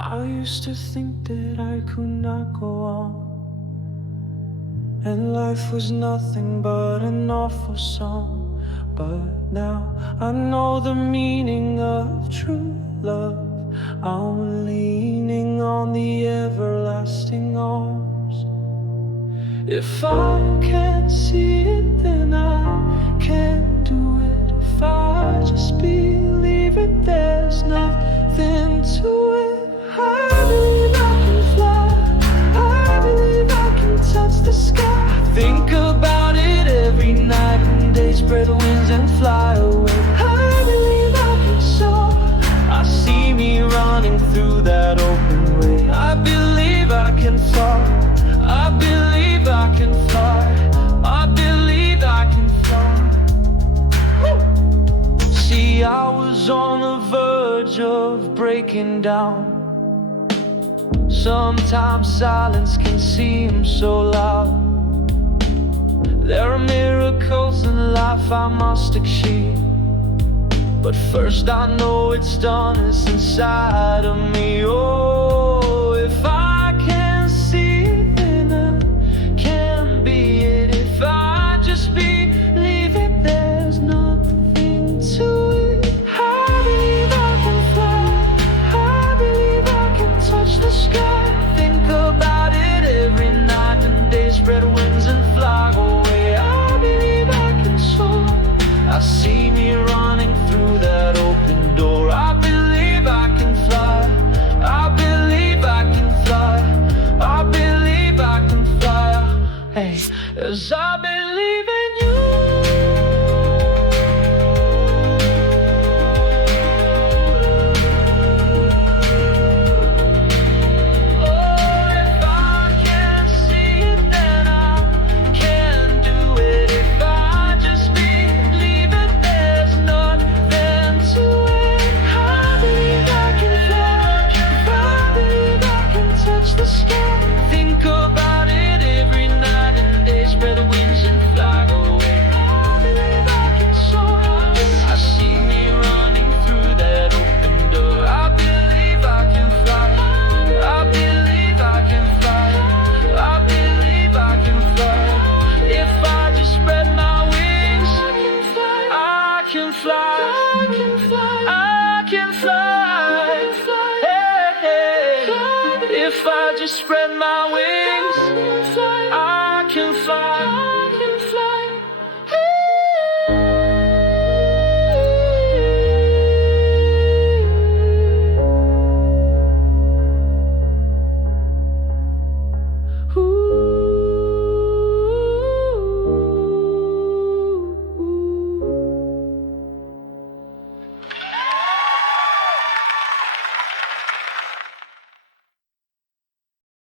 I used to think that I could not go on, and life was nothing but an awful song. But now I know the meaning of true love. I'm leaning on the everlasting arms. If I can't see it, then I can't do it. If I just believe it, there's nothing to it. I believe I can fly, I believe I can touch the sky. I think about it every night and day, spread wings and fly away. I believe I can soar, I see me running through that open way. I believe I can fly, I believe I can fly, I believe I can fly. Woo! See, I was on the verge of breaking down. Sometimes silence can seem so loud. There are miracles in life I must achieve, but first I know it's done, it's inside of me. Oh, if I can't see it, then I can't be it. If I just believe it, there's nothing to it. I believe I can fly, I believe I can touch the sky. Think about it every night and day, spread wings and fly away. I believe I can soar, I see me running through that open door. I believe I can fly, I believe I can fly, I believe I can fly. Hey, as I